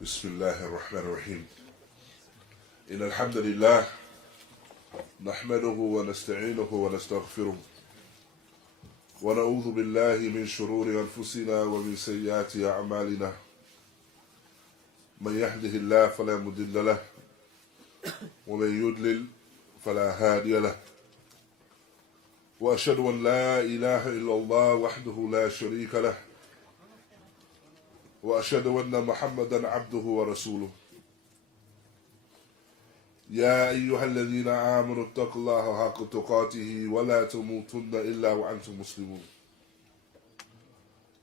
بسم الله الرحمن الرحيم إن الحمد لله نحمده ونستعينه ونستغفره ونعوذ بالله من شرور أنفسنا ومن سيئات أعمالنا من يهده الله فلا مضل له ومن يضلل فلا هادي له وأشهد أن لا إله إلا الله وحده لا شريك له وأشهد أن محمدا عبده ورسوله يا أيها الذين آمنوا اتقوا الله حق تقاته ولا تموتن إلا وأنتم مسلمون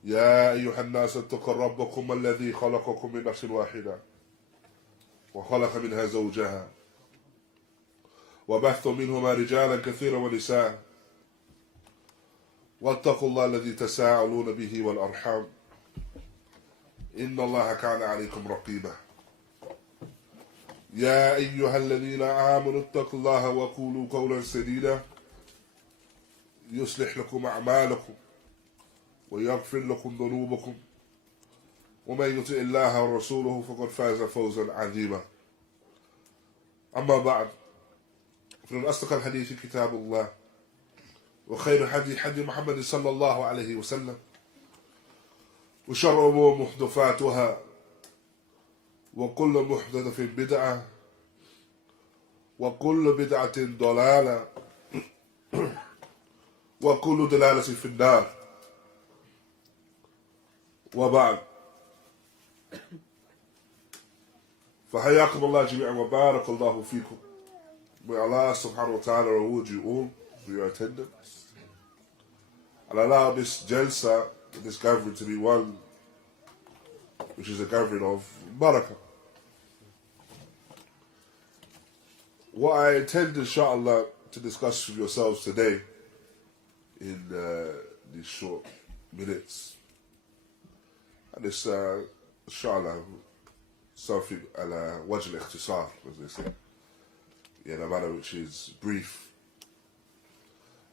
يا أيها الناس اتقوا ربكم الذي خلقكم من نفس واحدة وخلق منها زوجها وبث منهما رجالا كثيرا ونساء واتقوا الله الذي تساءلون به والأرحام إن الله كان عليكم رقيبا يا أيها الذين آمنوا اتقوا الله وقولوا قولا سديدا يصلح لكم أعمالكم ويغفر لكم ذنوبكم ومن يطع الله ورسوله فقد فاز فوزا عظيما أما بعد فإن أصدق الحديث كتاب الله وخير حديث محمد صلى الله عليه وسلم وشر أمور محدثاتها وكل محدثة بدعة وكل بدعة ضلالة وكل ضلالة في النار وبعد فحياكم الله جميعا وبارك الله فيكم. May Allah subhanahu wa ta'ala reward you all for your attendance and allow this jalsa, this gathering, to be one which is a gathering of barakah. What I intend, inshallah, to discuss with yourselves today in these short minutes, and it's inshallah something ala wajh al-ikhtisar, as they say, in a manner which is brief,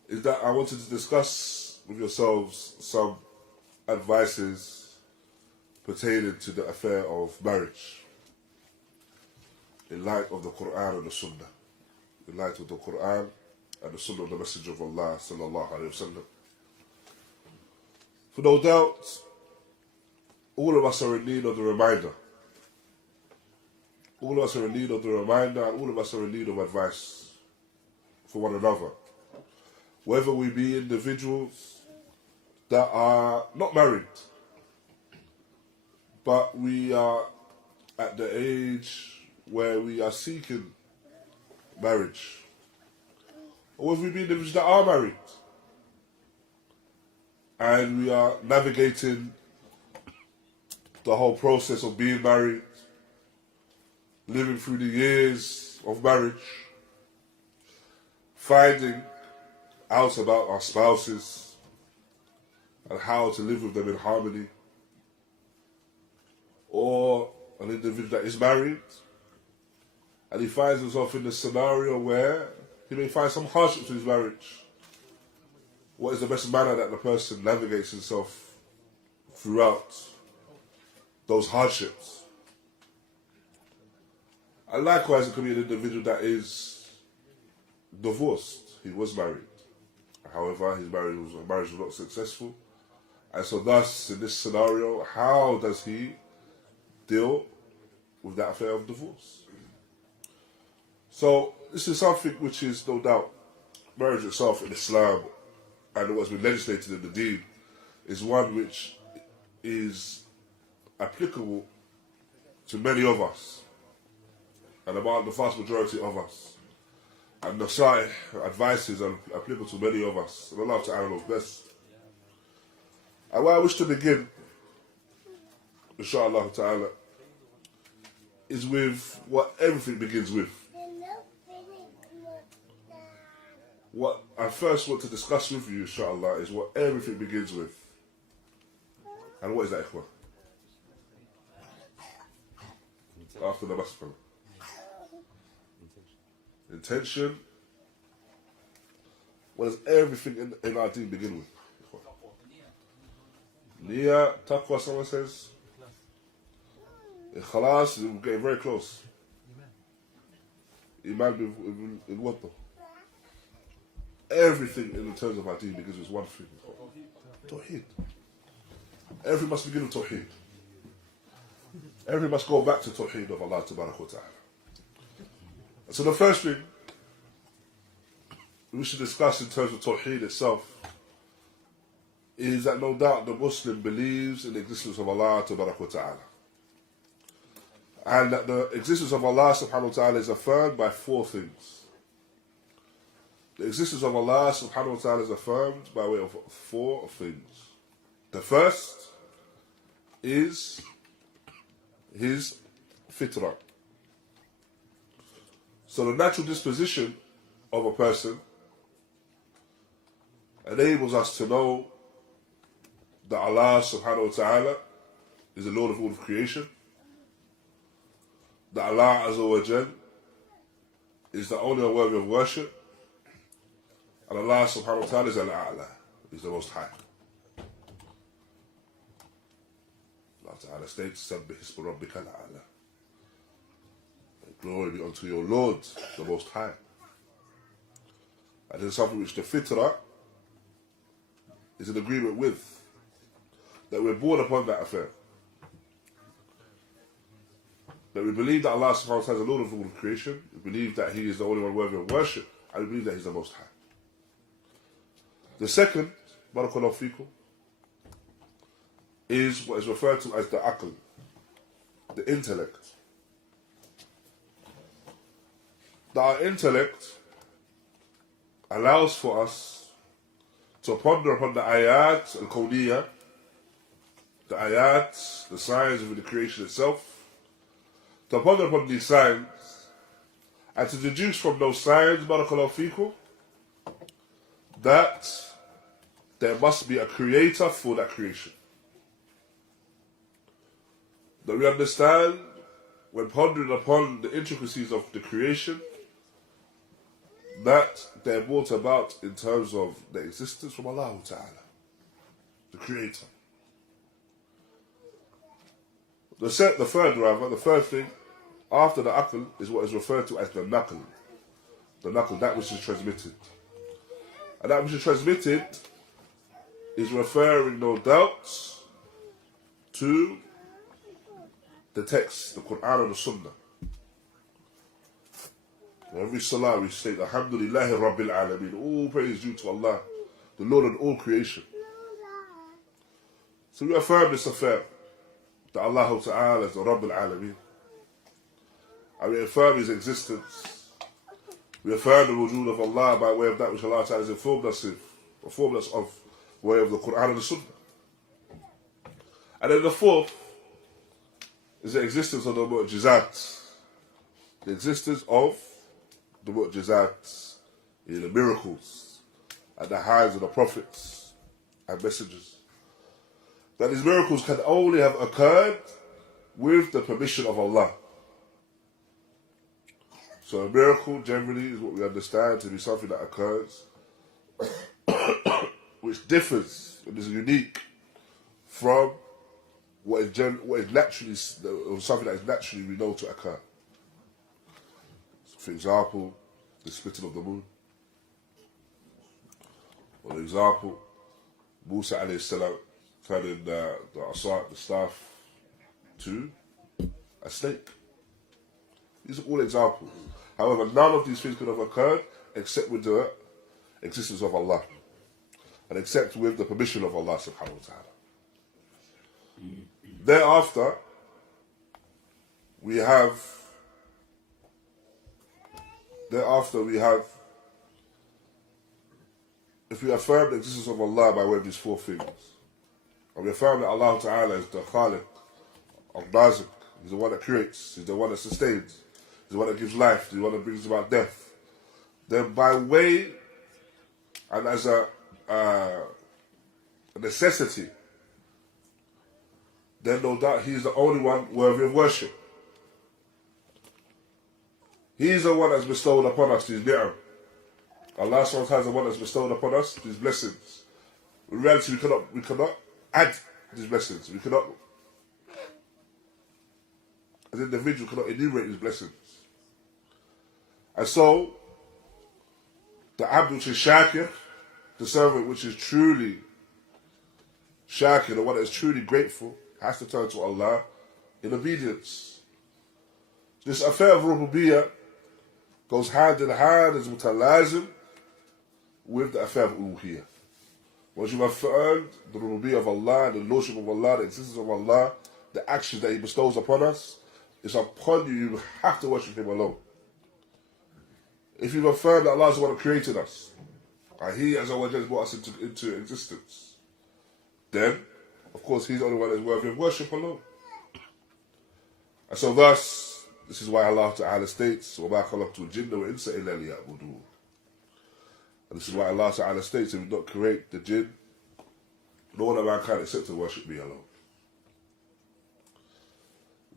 is that I wanted to discuss with yourselves some advices pertaining to the affair of marriage in light of the Quran and the Sunnah, in light of the Quran and the Sunnah of the Messenger of Allah sallallahu alayhi wa sallam. For no doubt, all of us are in need of the reminder. All of us are in need of the reminder, and all of us are in need of advice for one another. Whether we be individuals that are not married, but we are at the age where we are seeking marriage, or whether we be individuals that are married and we are navigating the whole process of being married, living through the years of marriage, finding out about our spouses and how to live with them in harmony, or an individual that is married and he finds himself in a scenario where he may find some hardship to his marriage. What is the best manner that the person navigates himself throughout those hardships? And likewise, it could be an individual that is divorced. He was married. However, his marriage was not successful. And so thus, in this scenario, how does he deal with that affair of divorce? So this is something which is no doubt, marriage itself in Islam and what's been legislated in the Deen is one which is applicable to many of us and about the vast majority of us. And the Nasa'ih advices are applicable to many of us. And Allah Ta'ala knows best. And where I wish to begin, inshallah Ta'ala, is with what everything begins with. What I first want to discuss with you, inshallah, is what everything begins with. And what is that, ikhwan? After the masjid. Intention. What does everything in our deen begin with? Niyyah, taqwa, someone says. Khalas, we're getting very close. Imam in what though? Everything in terms of our deen begins with one thing. Tawheed. Everything must begin with Tawheed. Everything must go back to Tawheed of Allah Tabarak wa Ta'ala. So the first thing we should discuss in terms of Tawheed itself is that no doubt the Muslim believes in the existence of Allah Tabarak wa Ta'ala. And that the existence of Allah subhanahu wa ta'ala is affirmed by four things. The existence of Allah subhanahu wa ta'ala is affirmed by way of four things. The first is his fitrah. So the natural disposition of a person enables us to know that Allah subhanahu wa ta'ala is the Lord of all of creation, that Allah Azza wa Jal is the only one worthy of worship, and Allah subhanahu wa ta'ala is Al-A'la, is the most high. Allah Ta'ala states, Sabbih isma rabbika al-A'la. Glory be unto your Lord, the most high. And it's something which the fitrah is in agreement with, that we're born upon that affair. That we believe that Allah subhanahu wa ta'ala is the Lord of all creation, we believe that He is the only one worthy of worship, and we believe that He's the most high. The second, barakallahu feekum, is what is referred to as the aql, the intellect. That our intellect allows for us to ponder upon the ayat al-kawniyah, the ayat, the signs of the creation itself, to ponder upon these signs, and to deduce from those signs, barakallahu feekum, that there must be a creator for that creation. That we understand, when pondering upon the intricacies of the creation, that they're brought about in terms of the existence from Allah Ta'ala, the creator. The third thing, after the aql, is what is referred to as the naql. The naql, that which is transmitted. And that which is transmitted is referring, no doubt, to the text, the Quran and the Sunnah. In every salah we state, Alhamdulillahi Rabbil Alameen, all praise due to Allah, the Lord of all creation. So we affirm this affair, that Allah Ta'ala is the Rabbil Alameen. And we affirm His existence. We affirm the wujood of Allah by way of that which Allah Ta'ala has informed us of, way of the Quran and the Sunnah. And then the fourth is the existence of the mu'jizat. The existence of the mu'jizat, the miracles, at the hands of the prophets and messengers. That these miracles can only have occurred with the permission of Allah. So a miracle generally is what we understand to be something that occurs which differs and is unique from what is naturally, or something that is naturally we know to occur. So for example, the splitting of the moon. For example, Musa alayhi salam turning the staff to a snake. These are all examples. However, none of these things could have occurred except with the existence of Allah, and except with the permission of Allah subhanahu wa ta'ala. Thereafter, we have, if we affirm the existence of Allah by way of these four things, and we affirm that Allah Ta'ala is the Khaliq, al-Razik, He's the one that creates, He's the one that sustains, He's the one that gives life, He's the one that brings about death, then by way and as a necessity, then no doubt He is the only one worthy of worship. He is the one that's bestowed upon us these ni'am. Allah subhanahu wa ta'ala is the one that's bestowed upon us these blessings. In reality, we cannot add these blessings. We cannot as an individual cannot enumerate his blessings. And so, the Abdul, which is Shakir, the servant which is truly Shakir, the one that is truly grateful, has to turn to Allah in obedience. This affair of Rububiyyah goes hand in hand as mutalazim with the affair of Uluhiyyah. Once you've affirmed the Rububiyyah of Allah, the Lordship of Allah, the existence of Allah, the actions that He bestows upon us, it's upon you, you have to worship Him alone. If you've affirmed that Allah is the one who created us, and He has brought us into existence, then, of course, He's the only one that is worthy of worship alone. And so thus, this is why Allah Ta'ala states, وَمَا خَلَقْتُ الْجِنَّ وَإِنسَ إِلَّا لِيَعْبُدُونَ. And this is why Allah Ta'ala states, He did not create the jinn, nor the mankind except to worship me alone.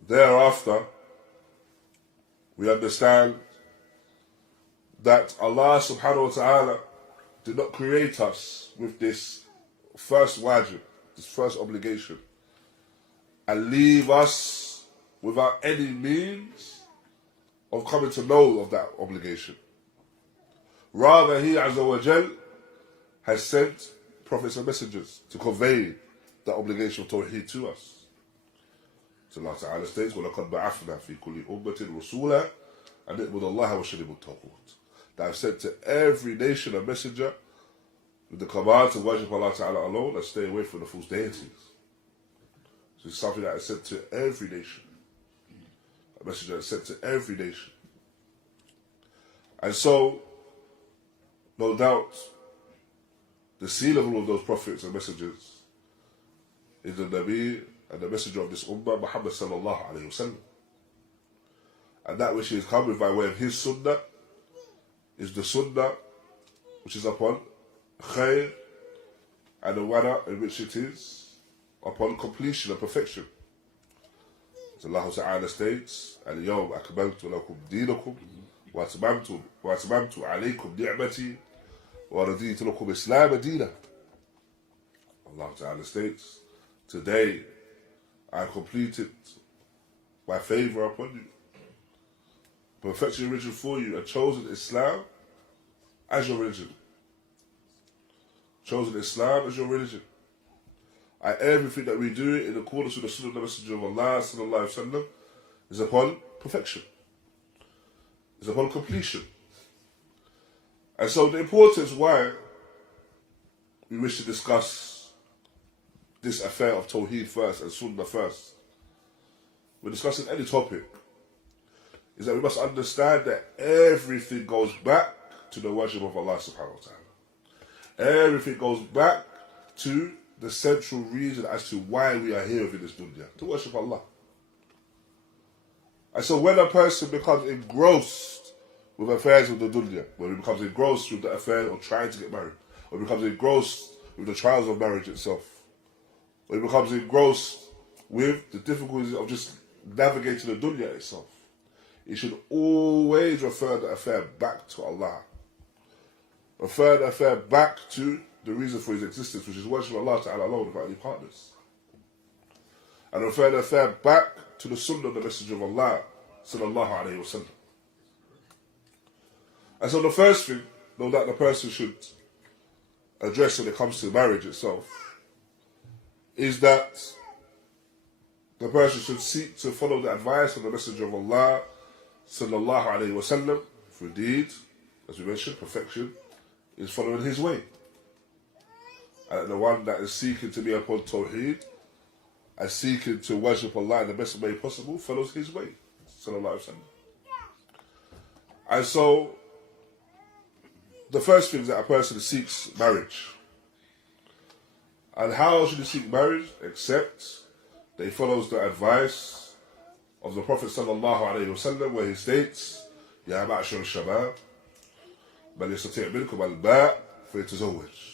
Thereafter, we understand that Allah Subhanahu wa Ta'ala did not create us with this first wajib, this first obligation, and leave us without any means of coming to know of that obligation. Rather, He Azza wa Jal has sent prophets and messengers to convey the obligation of Tawheed to us. So Allah Ta'ala states, وَلَقَدْ بَعَثْنَا فِي كُلِّ أُمَّةٍ رُسُولًا أَنِ اعْبُدُوا اللَّهَ وَاجْتَنِبُوا الطَّاغُوتَ. That I've sent to every nation a messenger with the command to worship Allah Ta'ala alone and stay away from the false deities. So it's something that is sent to every nation. A messenger that is sent to every nation. And so, no doubt, the seal of all of those prophets and messengers is the Nabi and the messenger of this ummah, Muhammad sallallahu alayhi wa sallam. And that which he is coming by way of his sunnah is the sunnah which is upon khair and the wada in which it is upon completion and perfection. As Allah Ta'ala states, اليوم أكملت لكم دينكم وأتممت عليكم نعمتي ورديت لكم إسلام دينا. Allah Ta'ala states, today I completed my favor upon you, perfected your religion for you, and chosen Islam as your religion. Chosen Islam as your religion. And everything that we do in accordance with the Sunnah of the Messenger of Allah sallallahu alaihi wasallam is upon perfection. Is upon completion. And so the importance why we wish to discuss this affair of Tawheed first and Sunnah first, we're discussing any topic, is that we must understand that everything goes back to the worship of Allah subhanahu wa ta'ala. Everything goes back to the central reason as to why we are here within this dunya, to worship Allah. And so when a person becomes engrossed with affairs of the dunya, when he becomes engrossed with the affair of trying to get married, or becomes engrossed with the trials of marriage itself, or he becomes engrossed with the difficulties of just navigating the dunya itself, he should always refer the affair back to Allah. Refer the affair back to the reason for his existence, which is worshiping Allah Ta'ala alone without any partners. And refer the affair back to the Sunnah of the Messenger of Allah sallallahu alayhi wa sallam. And so the first thing, no doubt the person should address when it comes to marriage itself, is that the person should seek to follow the advice of the Messenger of Allah sallallahu alayhi wa sallam. For indeed, as we mentioned, perfection is following his way. And the one that is seeking to be upon Tawheed and seeking to worship Allah in the best way possible follows his way, sallallahu alayhi wa sallam. And so, the first thing is that a person seeks marriage. And how should he seek marriage? Except that he follows the advice of the Prophet sallallahu alayhi wa sallam, where he states, Ya ma'ashar al-shabab, man yastati' minkum al-ba' falyatazawwaj.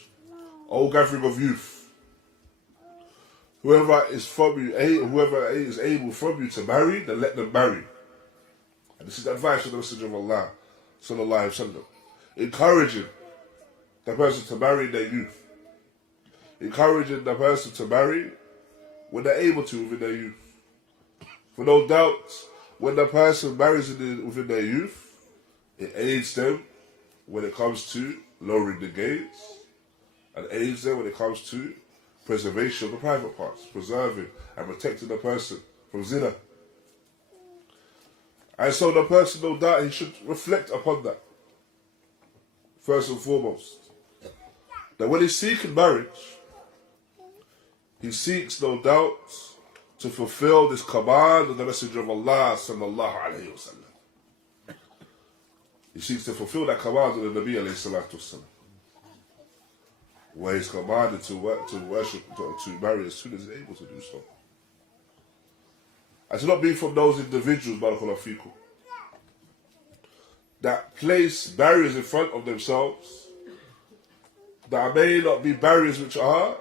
O gathering of youth, whoever is able from you to marry, then let them marry. And this is the advice of the Messenger of Allah sallallahu alayhi wa sallam, encouraging the person to marry in their youth, encouraging the person to marry when they're able to within their youth. For no doubt, when the person marries within their youth, it aids them when it comes to lowering the gaze, and aids them when it comes to preservation of the private parts, preserving and protecting the person from zina. And so the person, no doubt, he should reflect upon that, first and foremost. That when he's seeking marriage, he seeks, no doubt, to fulfill this command of the Messenger of Allah sallallahu alayhi wa sallam. He seeks to fulfill that command of the Nabi alayhi salatu wasallam, where he's commanded to worship, to marry as soon as he's able to do so. And to not be from those individuals, barakallahu fikum, that place barriers in front of themselves that may not be barriers which are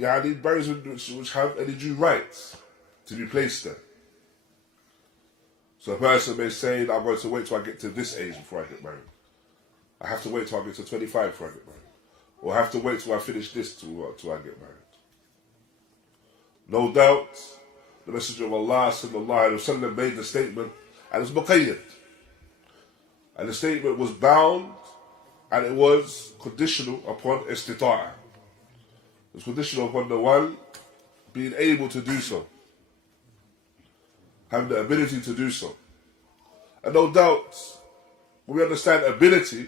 barriers which have any due rights to be placed there. So a person may say, I'm going to wait till I get to this age before I get married. I have to wait till I get to 25 before I get married. Or I have to wait till I finish this till I get married. No doubt, the Messenger of Allah sallallahu alaihi wasallam made the statement, and it was muqayyad. And the statement was bound, and it was conditional upon istita'a. It was conditional upon the one being able to do so, having the ability to do so. And no doubt, when we understand ability,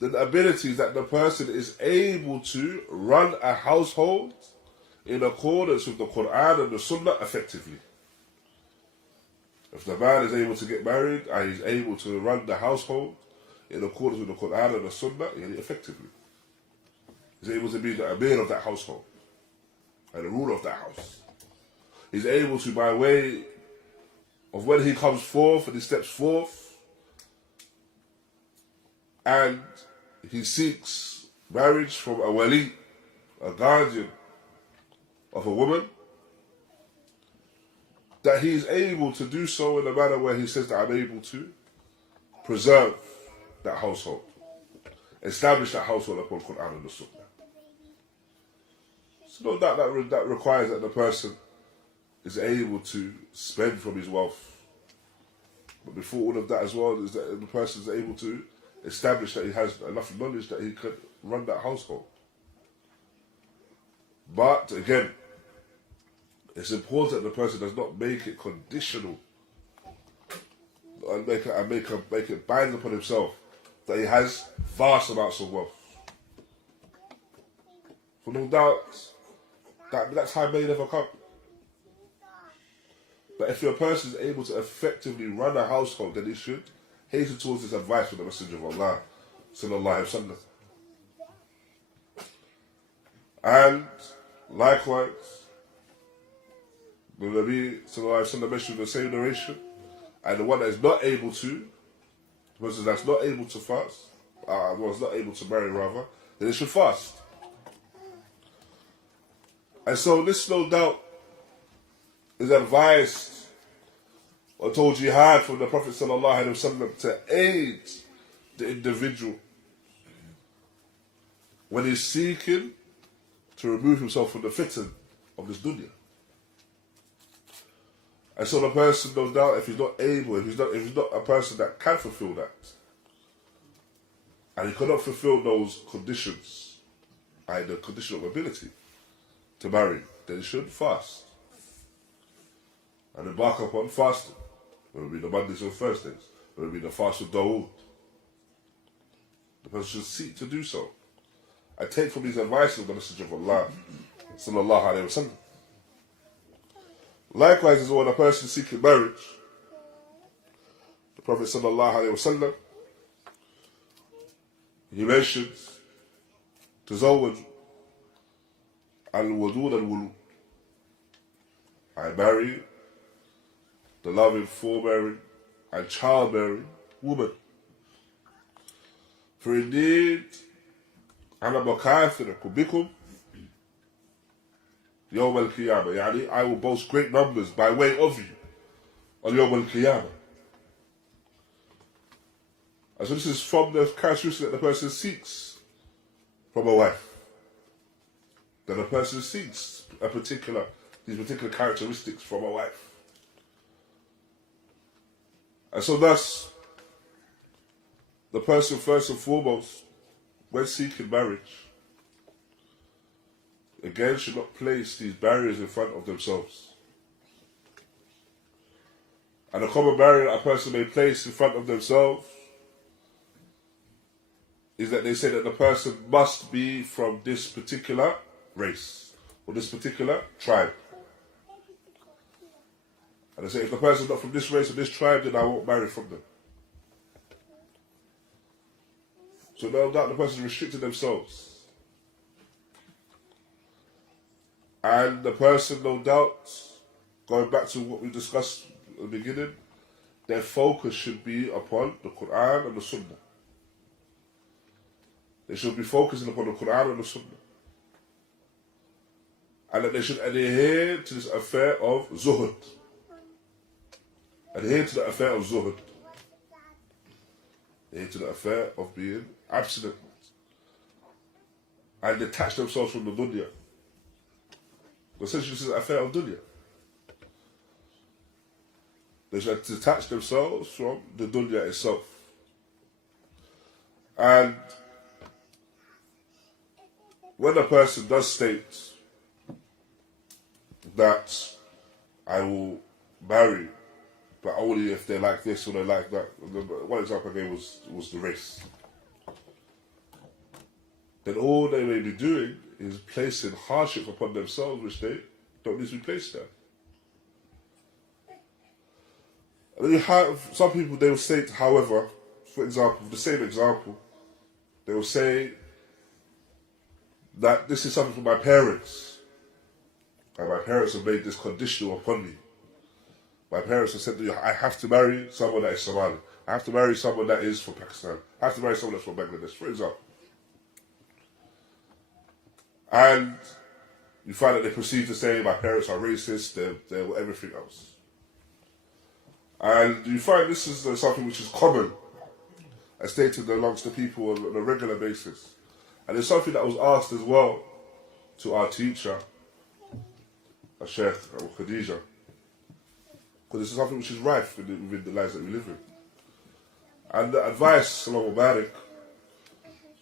then the ability is that the person is able to run a household in accordance with the Quran and the Sunnah effectively. If the man is able to get married and he's able to run the household in accordance with the Quran and the Sunnah effectively, he's able to be the Amir of that household and the ruler of that house. He's able to, by way of when he comes forth and he steps forth and he seeks marriage from a wali, a guardian of a woman, that he is able to do so in a manner where he says that I'm able to preserve that household, establish that household upon Quran and the Sunnah. So no doubt that requires that the person is able to spend from his wealth. But before all of that as well, is that the person is able to establish that he has enough knowledge that he could run that household. But again, it's important that the person does not make it conditional and make it binding upon himself that he has vast amounts of wealth. For no doubt, that time may never come. But if your person is able to effectively run a household, then he should hasten towards this advice from the Messenger of Allah sallallahu alaihi wasallam. And likewise, the Nabi sallallahu alaihi wasallam mentioned the same narration, and the one that is not able to, the person that's not able to fast, was not able to marry rather, then they should fast. And so this, no doubt, is advised or told jihad from the Prophet sallallahu alaihi wasallam to aid the individual when he's seeking to remove himself from the fitan of this dunya. And so the person, no doubt, if he's not able, if he's not a person that can fulfill that, and he cannot fulfill those conditions, and the condition of ability to marry, then he should fast and embark upon fasting. Whether it be the Mondays or Thursdays, whether it be the fast of Dawood. The person should seek to do so and take from these advice of the Messenger of Allah sallallahu alaihi wasallam. Likewise, as when a person seeking marriage, the Prophet sallallahu alaihi wasallam, he mentions tazawwaj al-wadud al-wulud. I marry the loving, forbearing, and childbearing woman. For indeed, أنا بكاثركم بكم يوم القيامة. يعني I will boast great numbers by way of you on يوم القيامة. And so this is from the characteristic that the person seeks from a wife. That a person seeks these particular characteristics from a wife. And so thus, the person first and foremost, when seeking marriage, again should not place these barriers in front of themselves. And a common barrier that a person may place in front of themselves is that they say that the person must be from this particular race or this particular tribe. And they say, if the person's not from this race or this tribe, then I won't marry from them. So no doubt the person is restricting themselves. And the person, no doubt, going back to what we discussed at the beginning, their focus should be upon the Quran and the Sunnah. They should be focusing upon the Quran and the Sunnah. And that they should adhere to this affair of zuhud. Adhere to the affair of zuhud. Adhere to the affair of being abstinent. And detach themselves from the dunya. Essentially, this is an affair of dunya. They should detach themselves from the dunya itself. And when a person does state that I will marry, but only if they like this or they like that. One example I gave was the race. Then all they may be doing is placing hardship upon themselves which they don't need to be placed there. And then you have some people, they will state, however, for example, the same example, they will say that this is something from my parents. And my parents have made this conditional upon me. My parents have said that I have to marry someone that is Somali. I have to marry someone that is from Pakistan. I have to marry someone that's from Bangladesh, for example. And you find that they proceed to say my parents are racist, they're everything else. And you find this is something which is common, as stated amongst the people on a regular basis. And it's something that was asked as well to our teacher, Sheikh Khadija, because this is something which is rife within the lives that we live in. And the advice, Salafi Publications,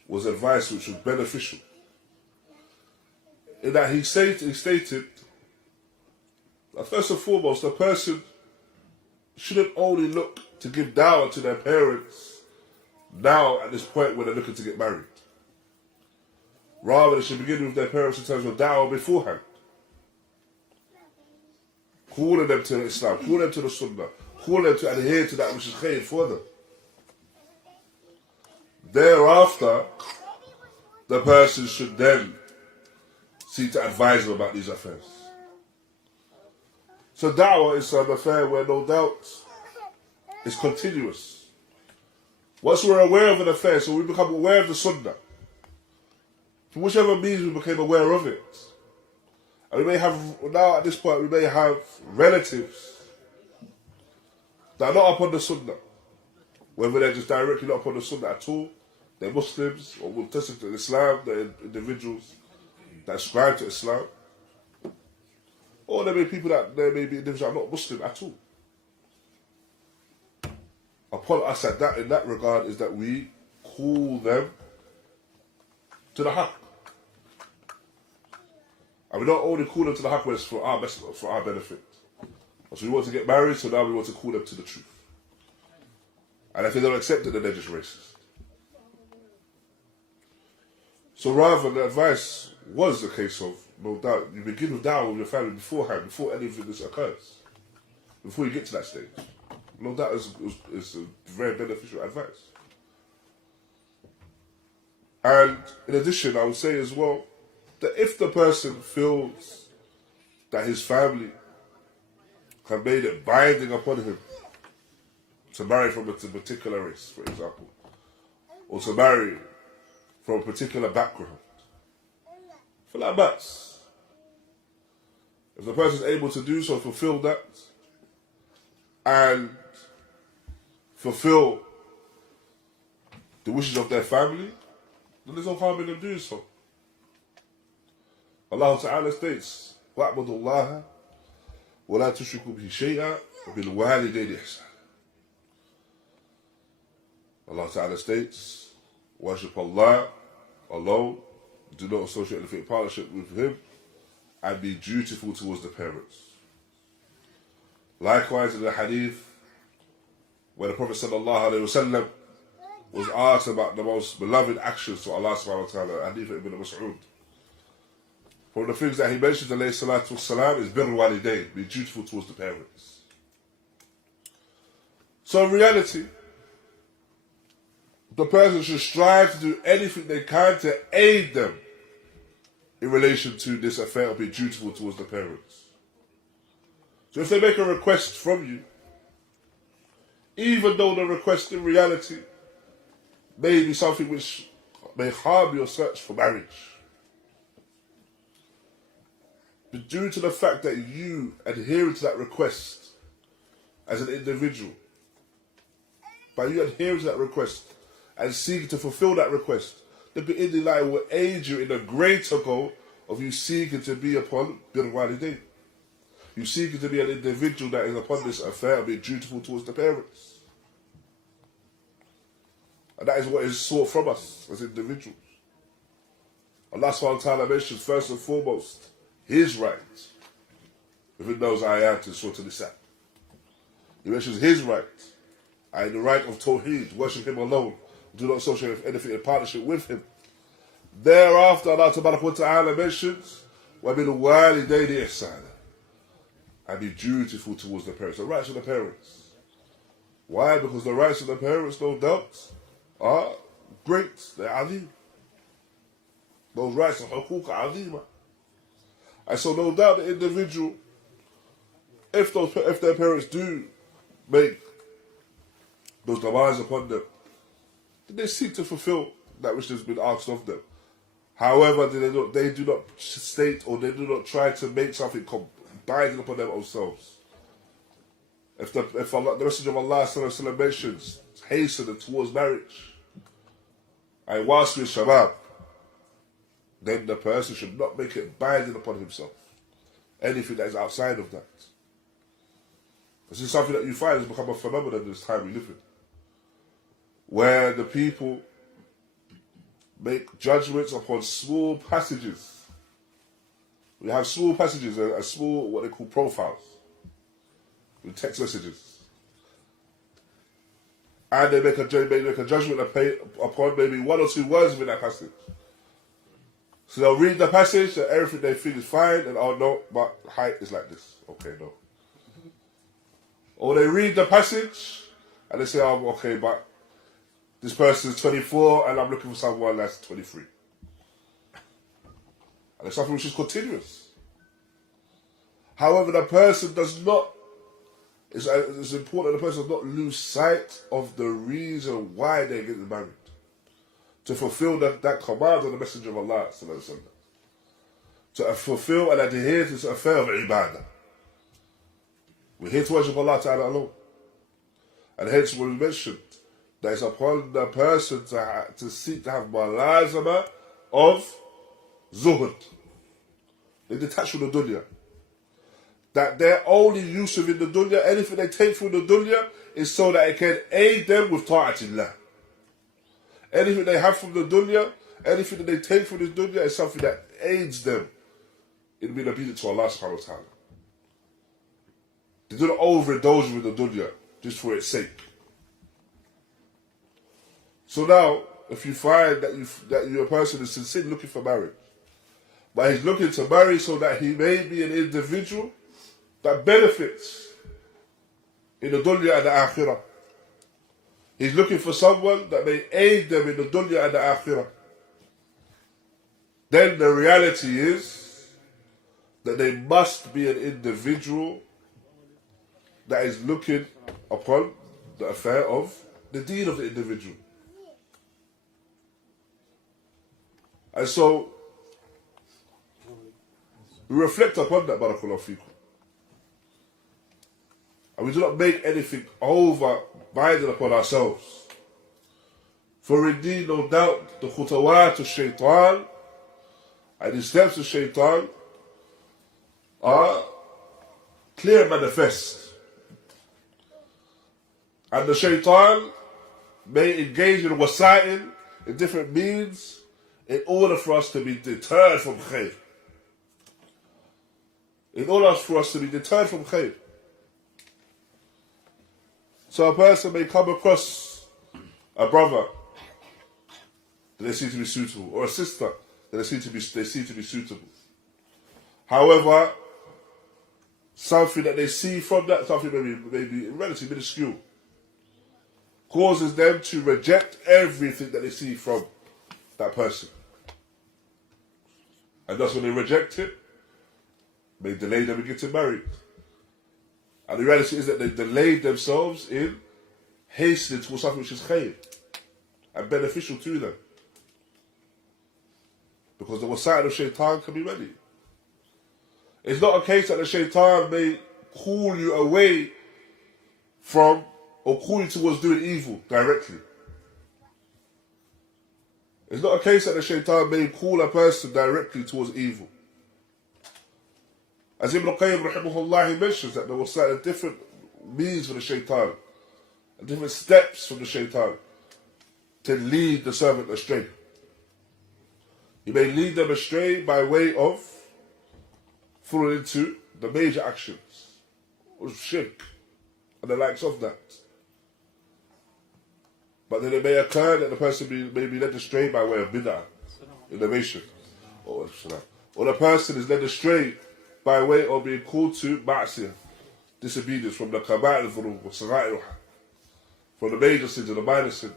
was advice which was beneficial. In that he stated that first and foremost, the person shouldn't only look to give dawah to their parents now at this point when they're looking to get married. Rather, they should begin with their parents in terms of dawah beforehand. Calling them to Islam, calling them to the Sunnah, calling them to adhere to that which is khair for them. Thereafter, the person should then seek to advise them about these affairs. So da'wah is an affair where no doubt it's continuous. Once we're aware of an affair, so we become aware of the Sunnah, for whichever means we became aware of it. And we may have, now at this point, we may have relatives that are not upon the Sunnah. Whether they're just directly not upon the Sunnah at all, they're Muslims or Mu'tasim to Islam, they're individuals that ascribe to Islam. Or there may be individuals that are not Muslim at all. Upon us in that regard is that we call them to the haqq. And we don't only call them to the haqq when it's for our benefit. So we want to get married, so now we want to call them to the truth. And if they don't accept it, then they're just racist. So rather, the advice was the case of, no doubt, you begin with da'wah with your family beforehand, before any of this occurs. Before you get to that stage. No doubt is a very beneficial advice. And in addition, I would say as well, that if the person feels that his family have made it binding upon him to marry from a particular race, for example, or to marry from a particular background, for that matters. If the person is able to do so, fulfill that, and fulfill the wishes of their family, then there's no harm in them doing so. Allah Ta'ala states, وَاعْبُدُوا اللَّهَ وَلَا تُشْرِكُوا بِهِ شَيْئًا وَبِالْوَالِدَيْنِ إِحْسَانًا. Allah Ta'ala states, worship Allah alone, do not associate anything in partnership with Him, and be dutiful towards the parents. Likewise, in the hadith, when the Prophet ﷺ was asked about the most beloved actions to Allah subhanahu wa ta'ala, hadith ibn Mas'ud, from the things that he mentions, alayhi salatu wassalam, is birr walidain, be dutiful towards the parents. So in reality, the person should strive to do anything they can to aid them in relation to this affair of being dutiful towards the parents. So if they make a request from you, even though the request in reality may be something which may harm your search for marriage, but due to the fact that you adhere to that request as an individual, by you adhering to that request and seeking to fulfill that request, the bi'idhnillah will aid you in the greater goal of you seeking to be upon birr walidain. You seeking to be an individual that is upon this affair of being dutiful towards the parents. And that is what is sought from us as individuals. Allah subhanahu wa ta'ala mentions first and foremost His rights within those ayat in Surah An-Nisa. He mentions His rights, and the right of Tawheed, worship Him alone, do not associate anything in partnership with Him. Thereafter, Allah Tabaraka wa Ta'ala mentions, وَبِالْوَالِدَيْنِ إِحْسَانًا, and be dutiful towards the parents. The rights of the parents. Why? Because the rights of the parents, no doubt, are great. They're azim. Those rights are huquq azima. And so no doubt the individual, if their parents do make those demands upon them, then they seek to fulfill that which has been asked of them. However, they do not state, or they do not try to make something binding upon them themselves. If the Messenger of Allah sallallahu alaihi wasallam mentions hastening towards marriage, and whilst with shabab, then the person should not make it binding upon himself. Anything that is outside of that. This is something that you find has become a phenomenon in this time we live in, where the people make judgments upon small passages. We have small passages, a small, what they call profiles, with text messages. And they make a judgment upon maybe one or two words within that passage. So they'll read the passage and everything they feel is fine, and oh no, but height is like this. Okay, no. Or they read the passage and they say, oh, okay, but this person is 24 and I'm looking for someone that's 23. And it's something which is continuous. However, the person does not, it's important that the person does not lose sight of the reason why they're getting married. To fulfill that command of the Messenger of Allah, to fulfill and adhere to this affair of ibadah. We're here to worship Allah Ta'ala alone. And hence when we mentioned that it's upon the person to seek to have malazama of zuhud. They detach from the dunya. That their only use within the dunya, anything they take from the dunya, is so that it can aid them with ta'atillah. Anything they have from the dunya, anything that they take from the dunya is something that aids them in being obedient to Allah subhanahu wa ta'ala. They do not overindulge with the dunya just for its sake. So now, if you find that your person is sincerely looking for marriage, but he's looking to marry so that he may be an individual that benefits in the dunya and the akhirah. He's looking for someone that may aid them in the dunya and the akhirah. Then the reality is that they must be an individual that is looking upon the affair of the deen of the individual. And so, we reflect upon that, barakallahu feekum. And we do not make anything over binding upon ourselves. For indeed, no doubt, the khutawat of shaitan and the steps of shaitan are clear and manifest. And the shaitan may engage in wasa'il, in different means, in order for us to be deterred from khayr. In order for us to be deterred from khayr. So a person may come across a brother that they see to be suitable, or a sister that they see to be suitable. However, something that they see from that, something maybe relatively minuscule, causes them to reject everything that they see from that person. And thus when they reject it, may delay them in getting married. And the reality is that they delayed themselves in hastening towards something which is khayr and beneficial to them. Because the wasa'il of shaitan can be many. It's not a case that the shaitan may call you away from or call you towards doing evil directly. It's not a case that the shaitan may call a person directly towards evil. As Ibn Qayyim rahimahullah, he mentions that there were certain different means for the shaitan and different steps from the shaitan to lead the servant astray. He may lead them astray by way of falling into the major actions, or shirk, and the likes of that. But then it may occur that the person may be led astray by way of bid'ah, innovation, or the person is led astray by way of being called to ma'asiyah, disobedience, from the kaba'ir al-dhunub wa sagha'iruha, from the major sins and the minor sins.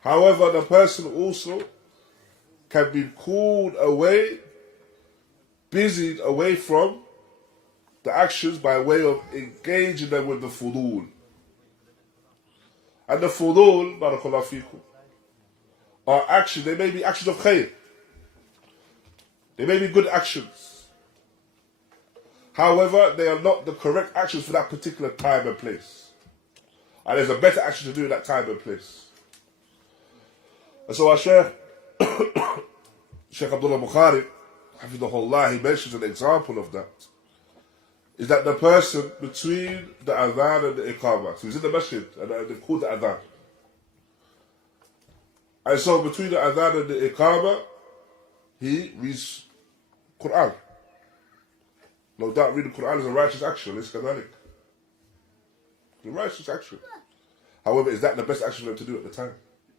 However, the person also can be called away, busied away from the actions by way of engaging them with the fudul. And the fudul, barakallahu fikum, are actions, they may be actions of khayr. They may be good actions. However, they are not the correct actions for that particular time and place. And there's a better action to do in that time and place. And so our Sheikh Abdul Bukhari, hafidhahullah, he mentions an example of that. Is that the person between the adhan and the iqamah, so he's in the masjid and they call the adhan. And so between the adhan and the iqamah, he reads Quran. No doubt reading Quran is a righteous action, it's kadhalik. It's a righteous action. However, is that the best action for them to do at the time?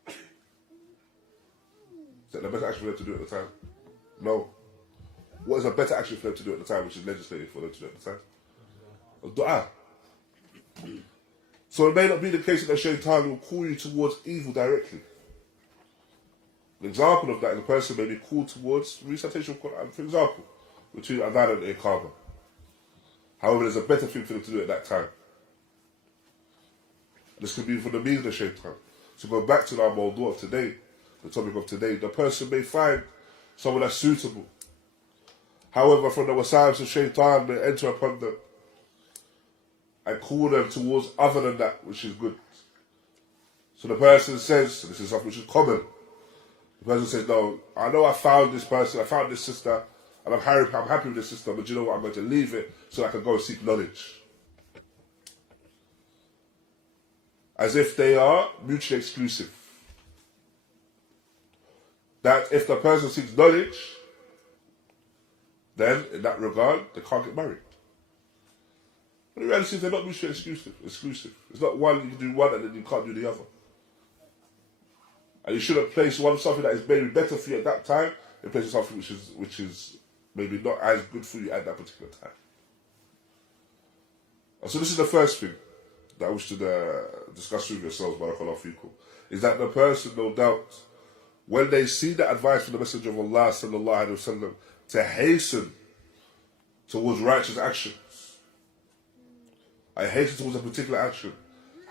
Is that the best action for them to do at the time? No. What is a better action for them to do at the time, which is legislated for them to do at the time? Dua. So it may not be the case that the shaitan will call you towards evil directly. An example of that is a person may be called towards recitation of Quran, for example, between adhan and iqamah. However, there's a better thing for them to do at that time. This could be for the means of the shaitan. So go back to our mawdu' of today, the topic of today, the person may find someone that's suitable. However, from the wasa'ils of shaitan may enter upon them and call them towards other than that which is good. So the person says, this is something which is common, the person says, no, I know I found this person, I found this sister, and I'm happy with this sister, but you know what, I'm going to leave it so I can go and seek knowledge. As if they are mutually exclusive. That if the person seeks knowledge, then in that regard, they can't get married. But in reality, they're not mutually exclusive. It's not one, you can do one and then you can't do the other. And you shouldn't place something that is maybe better for you at that time, in place of something which is maybe not as good for you at that particular time. And so this is the first thing that I wish to discuss with yourselves, barakallahu fikum, is that the person, no doubt, when they see the advice from the Messenger of Allah sallallahu alaihi wasallam to hasten towards righteous actions, I hasten towards a particular action,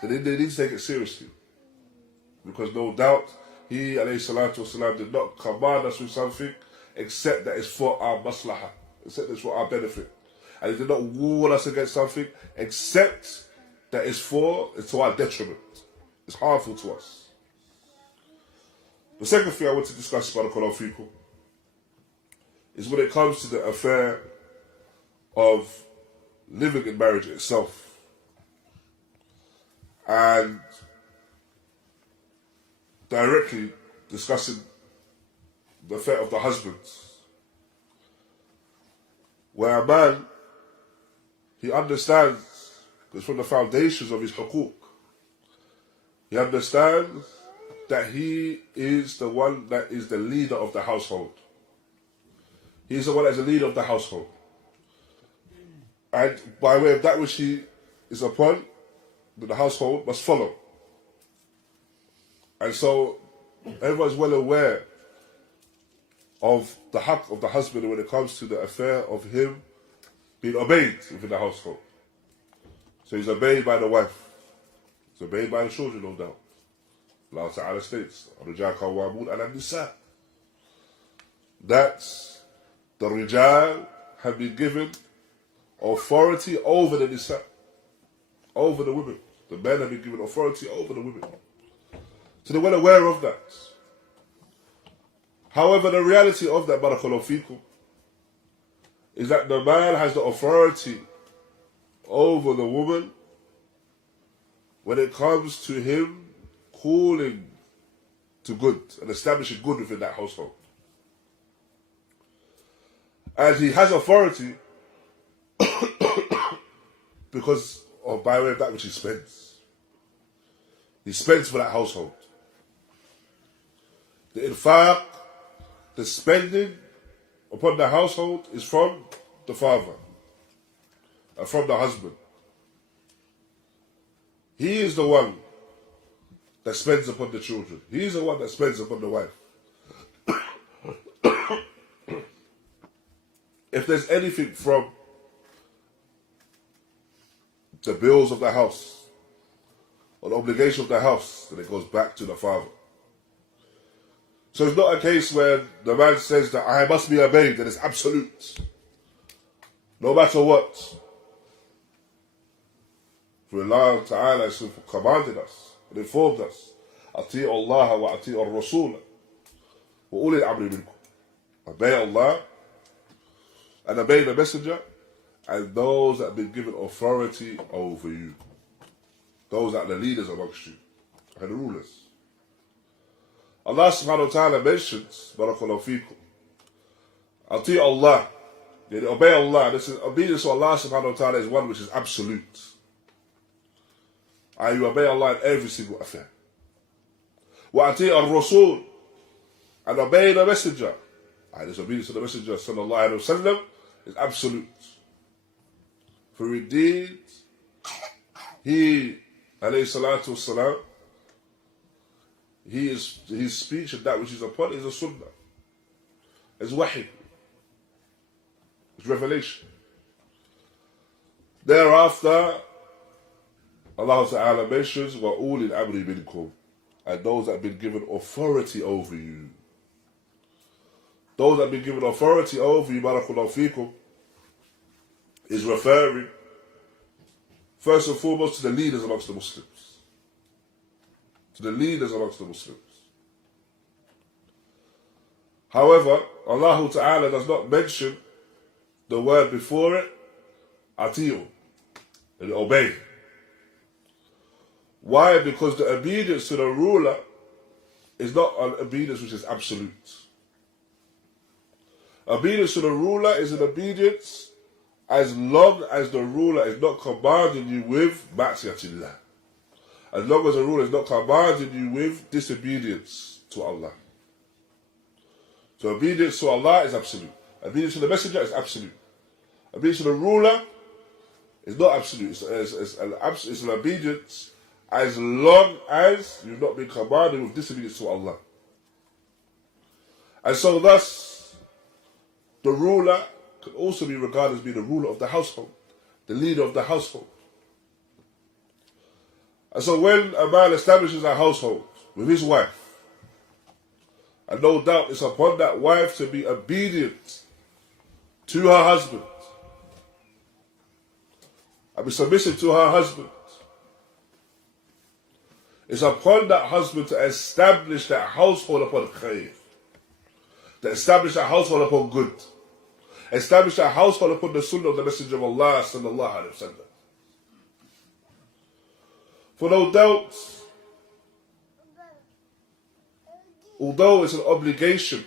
then they need to take it seriously. Because no doubt, he alayhi salatu wasalam did not command us with something except that it's for our maslahah, except that it's for our benefit. And he did not warn us against something except that it's to our detriment. It's harmful to us. The second thing I want to discuss, barakallahu fikum, is when it comes to the affair of living in marriage itself and directly discussing the affair of the husbands, where a man, he understands, because from the foundations of his hukuk, he understands that he is the one that is the leader of the household. He is the one that is the leader of the household. And by way of that which he is upon, that the household must follow. And so everyone is well aware of the haqq of the husband when it comes to the affair of him being obeyed within the household. So he's obeyed by the wife. He's obeyed by the children, no doubt. Allah Ta'ala states, الرجال قوامون على النساء. That the rijal have been given authority over the nisa, over the women. The men have been given authority over the women. So they're well aware of that. However, the reality of that, barakallahu feekum, is that the man has the authority over the woman when it comes to him calling to good and establishing good within that household. And he has authority because of by way of that which he spends. He spends for that household. The infaq, the spending upon the household is from the father and from the husband. He is the one that spends upon the children. He is the one that spends upon the wife. If there's anything from the bills of the house or the obligation of the house, then it goes back to the father. So it's not a case where the man says that I must be obeyed, that it's absolute. No matter what. For Allah Ta'ala has commanded us and informed us, أطيعوا الله وأطيعوا الرسول وأولي الأمر منكم. Obey Allah and obey the messenger and those that have been given authority over you. Those that are the leaders amongst you and the rulers. Allah subhanahu wa ta'ala mentions, barakallahu feekum, أطيعوا Allah, obey Allah. This is obedience to Allah subhanahu wa ta'ala is one which is absolute. And you obey Allah in every single affair. وَأَطِيعَ الرَّسُولِ, and obey the messenger. And this obedience to the messenger sallallahu alayhi wa sallam is absolute. For indeed, he alayhi salatu wasalam, his speech and that which is upon is a sunnah. It's wahi. It's revelation. Thereafter, Allah Ta'ala mentions وَأُولِي الْأَمْرِ مِنْكُمْ, and those that have been given authority over you. Those that have been given authority over you, barakallahu feekum, is referring first and foremost to the leaders amongst the Muslims. To the leaders amongst the Muslims. However, Allah Ta'ala does not mention the word before it, ati'u, and obey. Why? Because the obedience to the ruler is not an obedience which is absolute. Obedience to the ruler is an obedience as long as the ruler is not commanding you with ma'siyatillah. As long as the ruler is not commanding you with disobedience to Allah. So obedience to Allah is absolute. Obedience to the messenger is absolute. Obedience to the ruler is not absolute. It's an obedience as long as you've not been commanded with disobedience to Allah. And so thus, the ruler can also be regarded as being the ruler of the household, the leader of the household. And so when a man establishes a household with his wife, and no doubt it's upon that wife to be obedient to her husband, and be submissive to her husband, it's upon that husband to establish that household upon khair, to establish that household upon good, establish that household upon the sunnah of the Messenger of Allah sallallahu alayhi wa sallam. For no doubt, although it's an obligation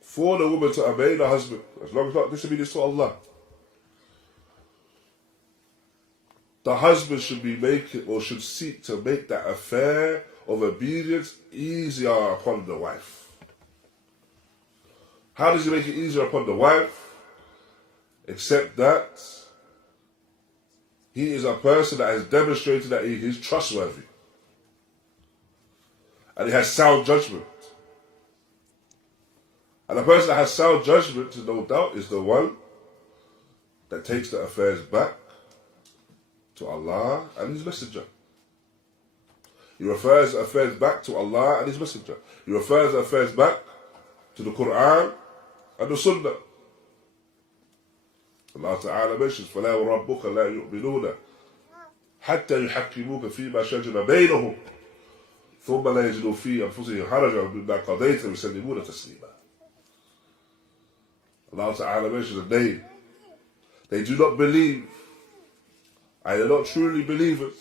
for the woman to obey the husband, as long as not disobedience to Allah, the husband should be making, or should seek to make that affair of obedience easier upon the wife. How does he make it easier upon the wife? Except that he is a person that has demonstrated that he is trustworthy. And he has sound judgment. And a person that has sound judgment, no doubt, is the one that takes the affairs back to Allah and His Messenger. He refers the affairs back to Allah and His Messenger. He refers the affairs back to the Quran and the Sunnah. Allah Ta'ala mentions, فَلَا وَرَبُّكَ لَا يُؤْمِنُونَ حَتَّى يُحَكِّمُوكَ فِي مَا شَجَرَ بَيْنَهُمْ ثُمَّ لَا يَجِدُوا فِي أَنفُسِهِمْ حَرَجًا مِمَّا قَضَيْتَ وَيُسَلِّمُونَ تَسْلِيمًا. Allah Ta'ala mentions that they do not believe, and they're not truly believers,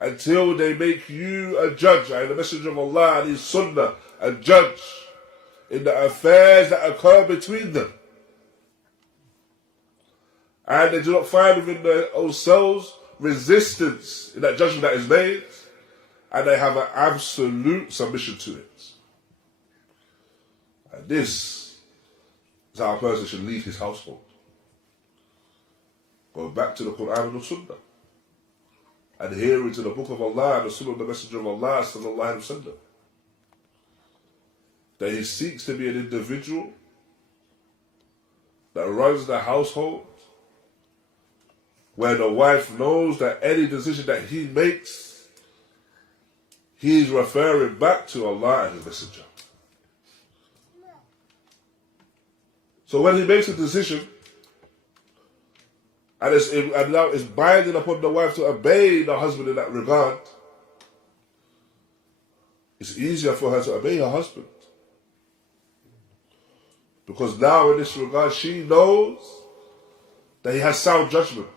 until they make you a judge, and the Messenger of Allah and His Sunnah, a judge in the affairs that occur between them. And they do not find within their own selves resistance in that judgment that is made, and they have an absolute submission to it. And this is how a person should lead his household. Go back to the Quran and the Sunnah, adhering to the Book of Allah and the Sunnah of the Messenger of Allah sallallahu alaihi wasallam. That he seeks to be an individual that runs the household, where the wife knows that any decision that he makes, he is referring back to Allah and His Messenger. So when he makes a decision, and now it's binding upon the wife to obey the husband in that regard, it's easier for her to obey her husband. Because now in this regard, she knows that he has sound judgment.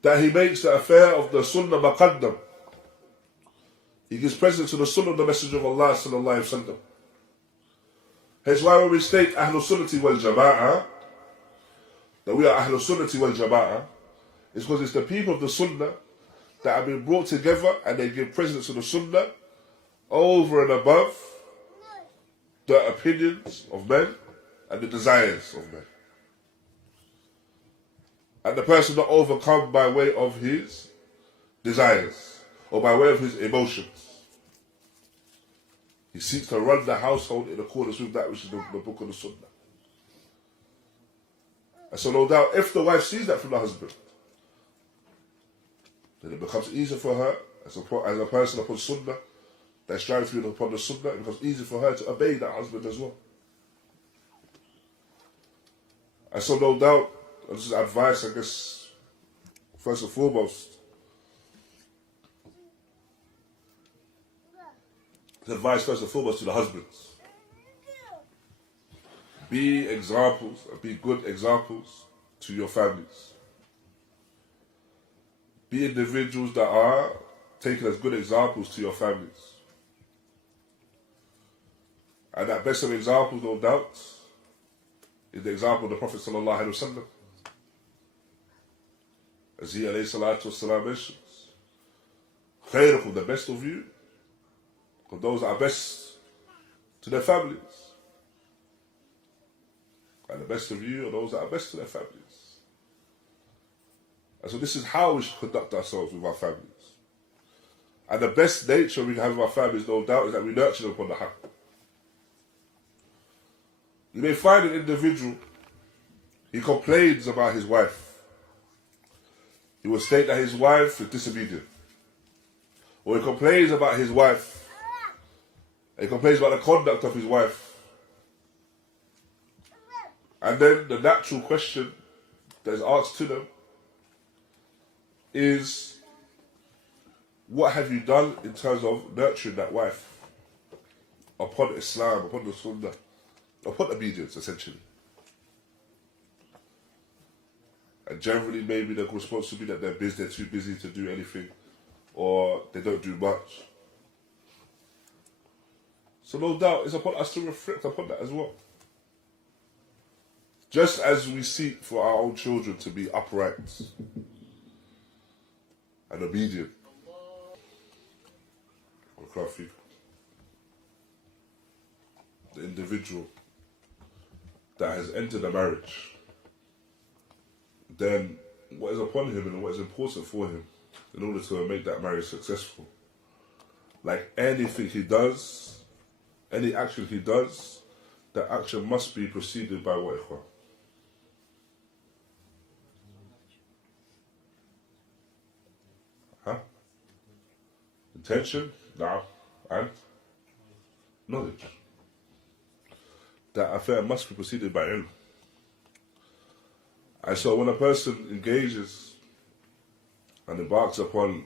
That he makes the affair of the Sunnah maqaddam. He gives precedence to the Sunnah of the Messenger of Allah sallallahu alaihi wasallam. Hence why when we state Ahlul Sunnati wal Jama'ah, that we are Ahlul Sunnati wal Jama'ah, it's because it's the people of the Sunnah that have been brought together and they give precedence to the Sunnah over and above the opinions of men and the desires of men. And the person not overcome by way of his desires or by way of his emotions. He seeks to run the household in accordance with that which is the Book of the Sunnah. And so no doubt, if the wife sees that from the husband, then it becomes easier for her, as a person upon Sunnah, that strives to be upon the Sunnah, it becomes easier for her to obey that husband as well. And so no doubt, and this is advice, I guess, first and foremost, advice first and foremost to the husbands. Be examples, and be good examples to your families. Be individuals that are taken as good examples to your families. And that best of examples, no doubt, is the example of the Prophet sallallahu alaihi wasallam. As he alayhi salatu wasalam mentions, khayrukum, the best of you, for those that are best to their families. And the best of you are those that are best to their families. And so this is how we should conduct ourselves with our families. And the best nature we can have with our families, no doubt, is that we nurture them upon the haqq. You may find an individual, he complains about his wife. He will state that his wife is disobedient. Or he complains about his wife. He complains about the conduct of his wife. And then the natural question that is asked to them is, what have you done in terms of nurturing that wife upon Islam, upon the Sunnah, upon obedience, essentially? And generally, maybe the response would be that they're too busy to do anything or they don't do much. So no doubt it's upon us to reflect upon that as well. Just as we seek for our own children to be upright and obedient. The individual that has entered a marriage, then what is upon him and what is important for him in order to make that marriage successful. Like anything he does, any action he does, that action must be preceded by what, ikhwan? Huh? Intention, and knowledge. That affair must be preceded by ilm. And so when a person engages and embarks upon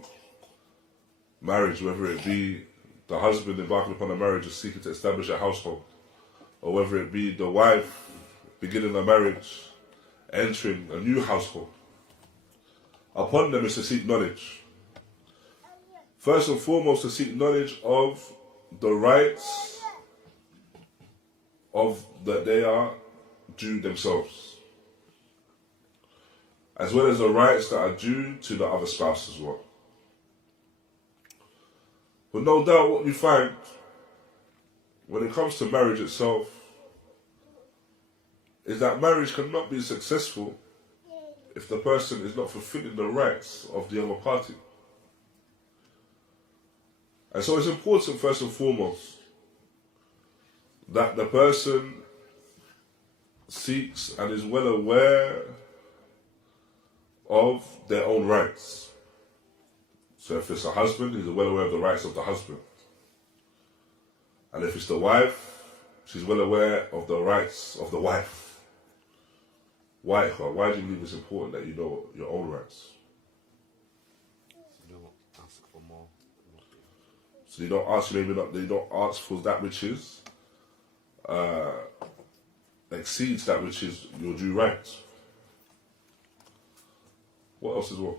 marriage, whether it be the husband embarking upon a marriage and seeking to establish a household, or whether it be the wife beginning a marriage, entering a new household, upon them is to seek knowledge. First and foremost, to seek knowledge of the rights of that they are due themselves, as well as the rights that are due to the other spouse as well. But no doubt what we find when it comes to marriage itself is that marriage cannot be successful if the person is not fulfilling the rights of the other party. And so it's important, first and foremost, that the person seeks and is well aware of their own rights. So if it's a husband, he's well aware of the rights of the husband. And if it's the wife, she's well aware of the rights of the wife. Why? Why do you believe it's important that you know your own rights? So you don't ask for more. So they don't ask, they don't ask for that which is exceeds that which is your due rights. What else as well?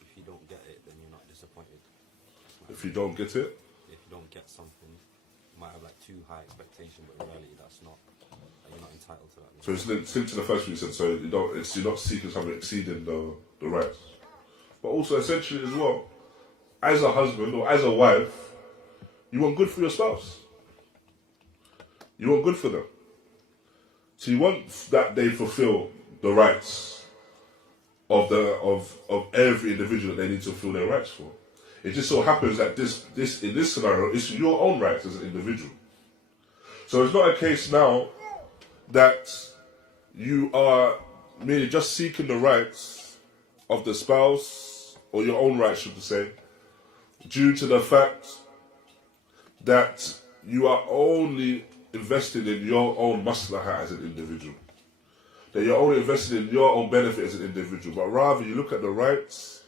If you don't get it, then you're not disappointed. If you don't get it? If you don't get something, you might have like too high expectation, but in reality that's not, you're not entitled to that. So it's linked to the first thing you said, so you're not seeking something exceeding the rights. But also essentially as well, as a husband or as a wife, you want good for your spouse. You want good for them. So you want that they fulfill the rights of every individual that they need to fulfill their rights for. It just so happens that this in this scenario, it's your own rights as an individual. So it's not a case now that you are merely just seeking the rights of the spouse, or your own rights, should I say, due to the fact that you are only invested in your own maslahah as an individual. That you're only invested in your own benefit as an individual, but rather you look at the rights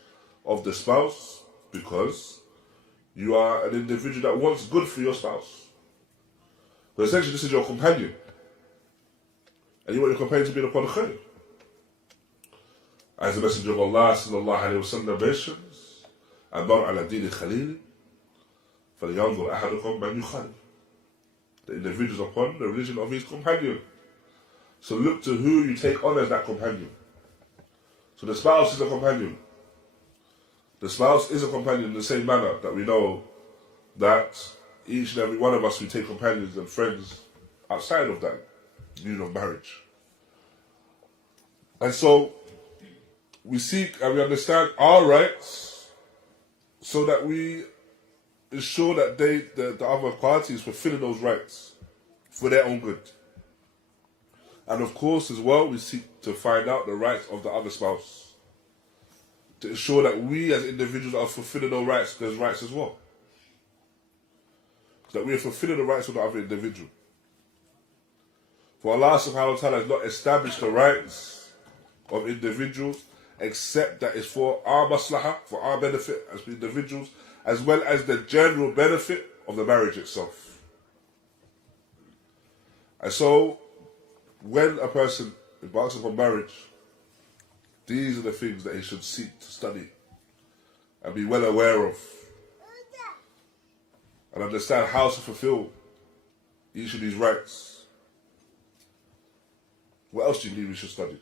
of the spouse because you are an individual that wants good for your spouse. But essentially this is your companion. And you want your companion to be upon khair. As the Messenger of Allah sallallahu alayhi wa sallam mentions, Amar ala dini khalili, فَلْيَنْظُرْ أَحَدُكُمْ مَنْ يُخَالِفُ. The individual is upon the religion of his companion. So look to who you take on as that companion. So the spouse is a companion. The spouse is a companion in the same manner that we know that each and every one of us, we take companions and friends outside of that union of marriage. And so we seek and we understand our rights so that we ensure that the other party is fulfilling those rights for their own good. And of course as well, we seek to find out the rights of the other spouse, to ensure that we as individuals are fulfilling those rights as well. So that we are fulfilling the rights of the other individual. For Allah subhanahu wa ta'ala has not established the rights of individuals except that it's for our maslahah, for our benefit as individuals, as well as the general benefit of the marriage itself. And so, when a person embarks upon marriage, These are the things that he should seek to study and be well aware of and understand how to fulfill each of these rights. What else do you believe we should study?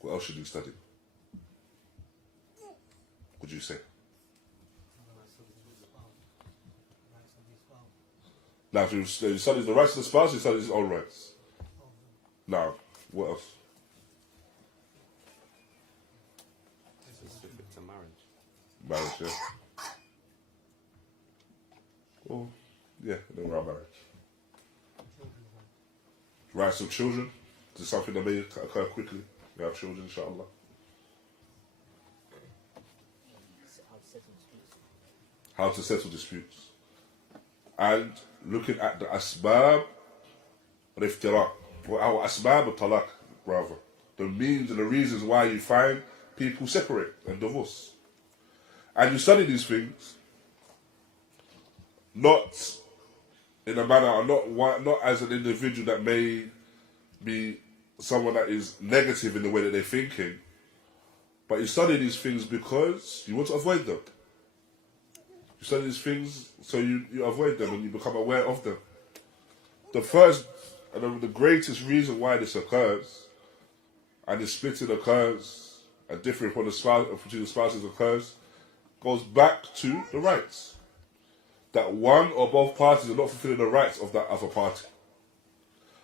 What else should we study? What do you say? Now, if you study the rights of the spouse, you study his own rights. Now, what else? Specific to marriage. Marriage, yeah. Well, yeah, around marriage. Rights of children. This is something that may occur quickly. We have children, inshallah. How to settle disputes. And looking at the asbab al-iftiraq, or our asbab al-talaq, rather. The means and the reasons why you find people separate and divorce. And you study these things not in a manner, or not as an individual that may be someone that is negative in the way that they're thinking, but you study these things because you want to avoid them. You study these things so you avoid them and you become aware of them. The first and the greatest reason why this occurs, and the splitting occurs, and differing between the spouses occurs, goes back to the rights. That one or both parties are not fulfilling the rights of that other party.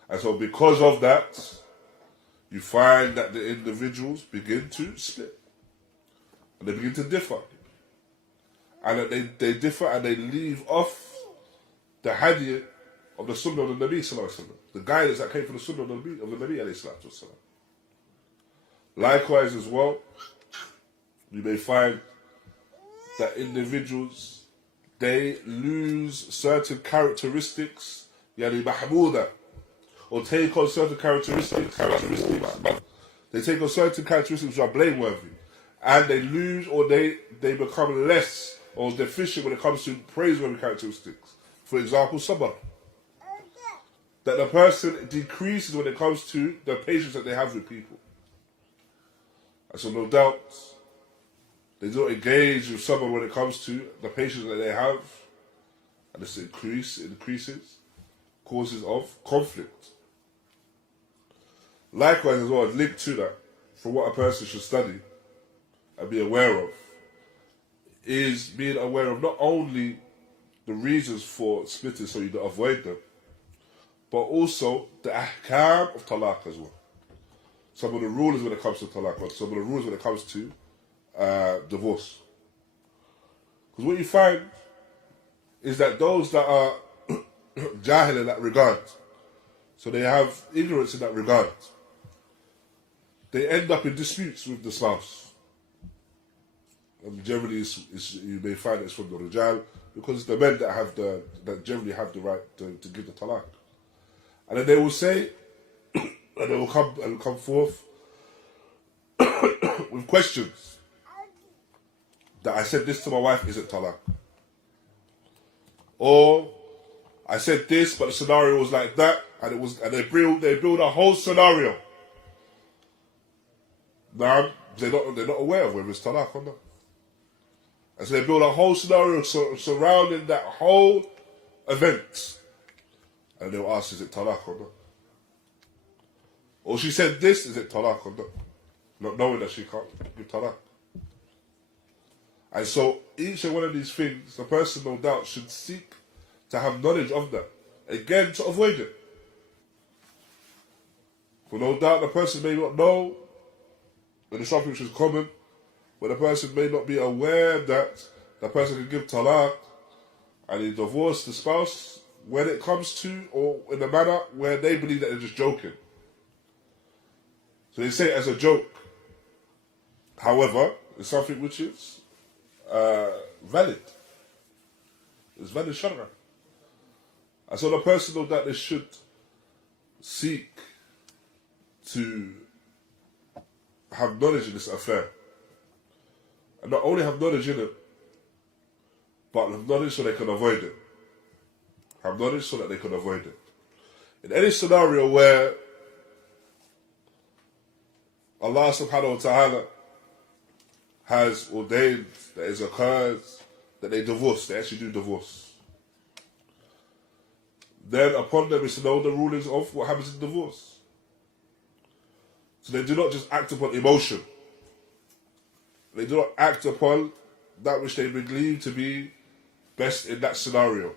And so because of that, you find that the individuals begin to split. And they begin to differ. And that they differ and they leave off the hadith of the Sunnah of the Nabi sallallahu alaihi wasallam, the guidance that came from the Sunnah of the Nabi alayhi salatu wasallam. Likewise as well, you may find that individuals, they lose certain characteristics, yani mahmouda, or take on certain characteristics. They take on certain characteristics which are blameworthy, and they lose or they become less or deficient when it comes to praiseworthy characteristics. For example, sabr. That the person decreases when it comes to the patience that they have with people. And so no doubt, they don't engage with someone when it comes to the patience that they have, and this increases causes of conflict. Likewise as well, linked to that, for what a person should study and be aware of, is being aware of not only the reasons for splitting so you don't avoid them, but also the ahkam of talaq as well. Some of the rulings when it comes to talaq, or some of the rules when it comes to divorce. Because what you find is that those that are jahil in that regard, so they have ignorance in that regard, they end up in disputes with the spouse. And generally, you may find it's from the rijal, because it's the men that generally have the right to give the talaq. And then they will say, and they will come forth with questions. That I said this to my wife, is it talaq? Or I said this, but the scenario was like that, and they build a whole scenario. Now they're not aware of whether it's talaq or not. And so they build a whole scenario surrounding that whole event. And they'll ask, is it talaq or not? Or she said this, is it talaq or not? Not knowing that she can't give talaq. And so each and one of these things, the person no doubt should seek to have knowledge of that. Again, to avoid it. For no doubt the person may not know, and it's something which is common, but the person may not be aware that the person can give talaq and he divorce the spouse when it comes to, or in a manner where they believe that they're just joking. So they say it as a joke. However, it's something which is valid. It's valid shar'an. And so the person knows that they should seek to have knowledge in this affair. And not only have knowledge in it, but have knowledge so they can avoid it. Have knowledge so that they can avoid it. In any scenario where Allah subhanahu wa ta'ala has ordained that it occurs that they divorce, they actually do divorce. Then upon them is to know the rulings of what happens in divorce. So they do not just act upon emotion. They do not act upon that which they believe to be best in that scenario.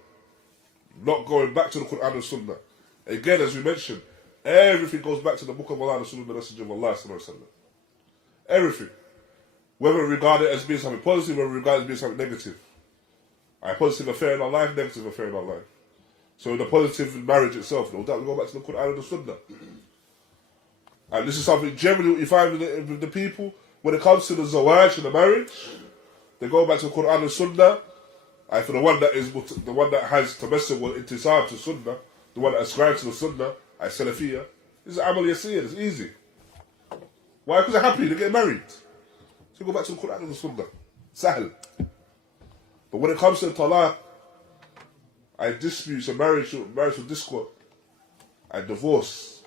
Not going back to the Quran and Sunnah. Again, as we mentioned, everything goes back to the Book of Allah and the Sunnah of the Messenger of Allah. Everything. Whether regarded as being something positive, whether regarded as being something negative. A positive affair in our life, negative affair in our life. So the positive in marriage itself, no doubt we go back to the Quran and the Sunnah. And this is something generally what you find with the people, when it comes to the zawaj and the marriage, they go back to the Quran and Sunnah. And for the one that has tabassum wal intisab to Sunnah, the one that ascribes to the Sunnah, as Salafiyah, this is amal yasir, it's easy. Why? Because they're happy, they get married. So you go back to the Quran and the Sunnah. Sahl. But when it comes to talaq, and disputes and marital discord, and divorce,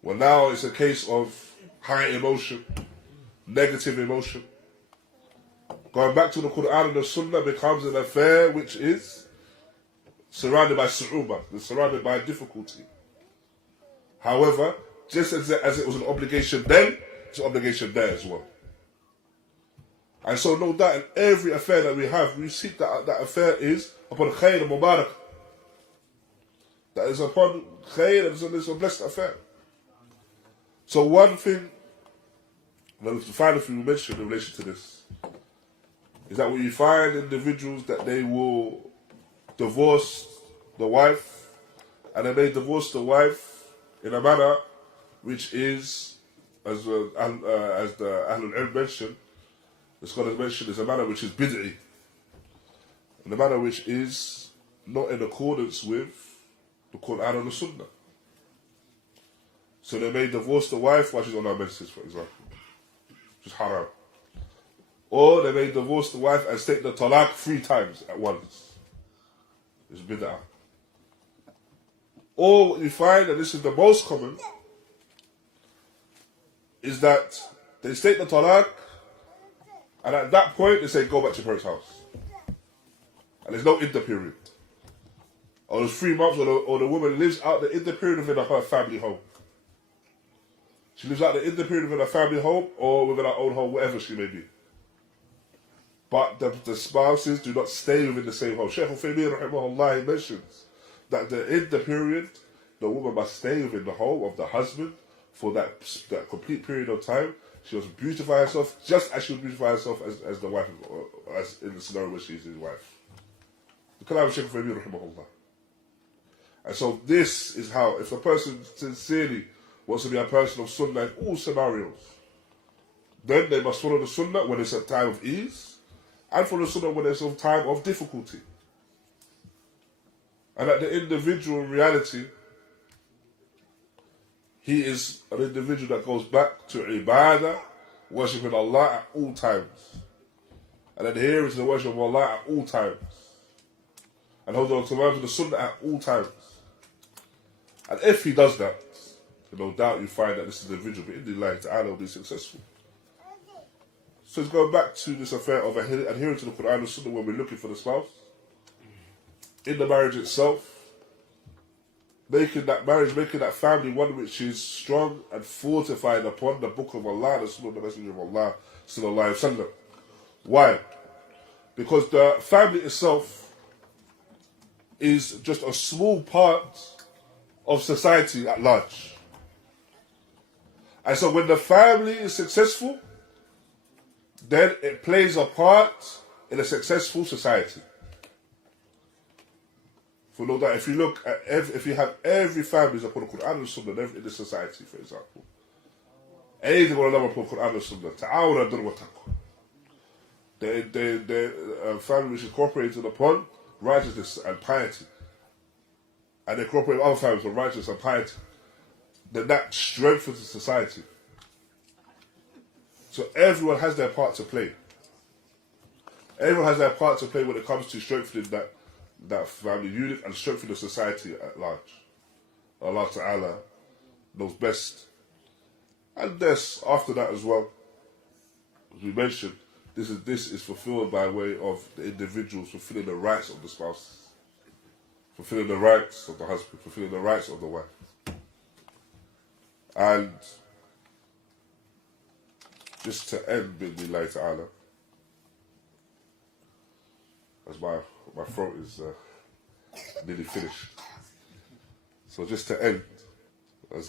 well now it's a case of high emotion, negative emotion. Going back to the Quran and the Sunnah becomes an affair which is surrounded by su'uba, it's surrounded by difficulty. However, just as it was an obligation then, it's an obligation there as well. And so no doubt in every affair that we have, we see that that affair is upon khair and mubarak. That is upon khair and it's a blessed affair. So one thing, the final thing we mentioned in relation to this, is that when you find individuals that they will divorce the wife, and then they divorce the wife in a manner which is, as the Ahlul Ilm mentioned, the scholars mentioned, is a manner which is bid'i, in a manner which is not in accordance with the Quran and the Sunnah. So they may divorce the wife while she's on her menses, for example, which is haram. Or they may divorce the wife and state the talaq 3 times at once. It's bid'ah. Or what you find, and this is the most common, is that they state the talaq, and at that point they say, go back to your parents' house. And there's no iddah period. Or those 3 months, or the woman lives out the iddah period within her family home. She lives out the iddah period within her family home, or within her own home, wherever she may be. But the spouses do not stay within the same home. Shaykh Uthaymeen rahimahullah, he mentions that in the period, the woman must stay within the home of the husband for that complete period of time. She must beautify herself just as she would beautify herself as the wife, as in the scenario where she is his wife. The kalam of Shaykh Uthaymeen rahimahullah. And so this is how, if a person sincerely wants to be a person of sunnah in all scenarios, then they must follow the sunnah when it's a time of ease, and follow the sunnah when it's a time of difficulty. And that the individual in reality, he is an individual that goes back to ibadah, worshipping Allah at all times. And adhering to the worship of Allah at all times. And holding on to the sunnah at all times. And if he does that, then no doubt you find that this individual, but in the life, ta'ala, will be successful. So it's going back to this affair of adhering to the Quran and Sunnah when we're looking for the spouse. In the marriage itself, making that family one which is strong and fortified upon the Book of Allah, the Sunnah of the Messenger of Allah, sallallahu alaihi wasallam. Why? Because the family itself is just a small part of society at large. And so when the family is successful, then it plays a part in a successful society. For no doubt, if you look at if you have every family is upon the Quran and Sunnah in the society, for example, anything on another upon Quran and Sunnah, ta'awuna al-birr wa taqwa. The family which is cooperated upon righteousness and piety, and they cooperate with other families on righteousness and piety, then that strengthens the society. So everyone has their part to play. Everyone has their part to play when it comes to strengthening that family unit and strengthening the society at large. Allah Ta'ala knows best. And this, after that as well, as we mentioned, this is fulfilled by way of the individuals fulfilling the rights of the spouses, fulfilling the rights of the husband, fulfilling the rights of the wife. And just to end, bi'idhnillahi ta'ala, as my throat is nearly finished. So just to end,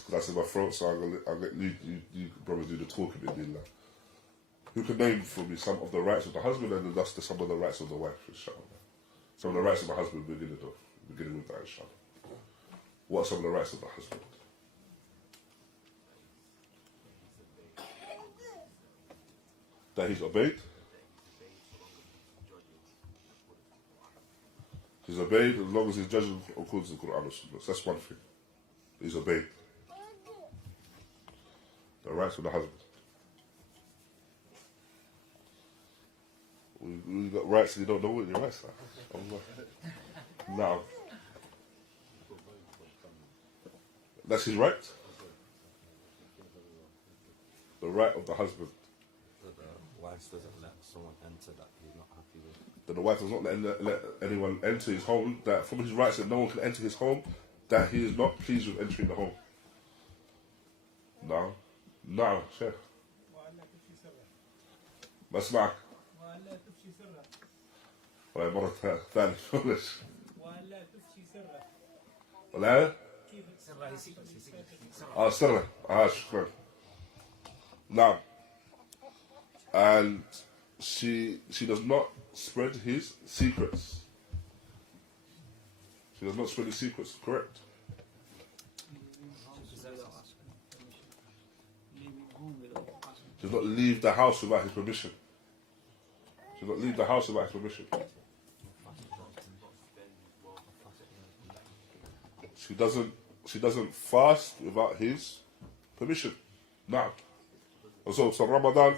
that's in my throat, so I'll let you brothers do the talking, bi'idhnillah. Who can name for me some of the rights of the husband and then thus some of the rights of the wife, inshallah? Some of the rights of the husband, beginning with that, inshallah. What are some of the rights of the husband? That he's obeyed. He's obeyed as long as he's judging according to the Quran and Sunnah. That's one thing. He's obeyed. The rights of the husband. We got rights and you don't know what your rights are. Now, that's his right. The right of the husband. That the wife doesn't let someone enter that he's not happy with. That the wife does not let anyone enter his home. That from his rights that no one can enter his home. That he is not pleased with entering the home. No, Sheikh. مسمعك. ولا مرة ثانية معلش. ولا سرة شكرا. Now, and she does not spread his secrets. She does not spread his secrets, correct? She does not leave the house without his permission. She does not leave the house without his permission. She doesn't fast without his permission. Now, so Ramadan.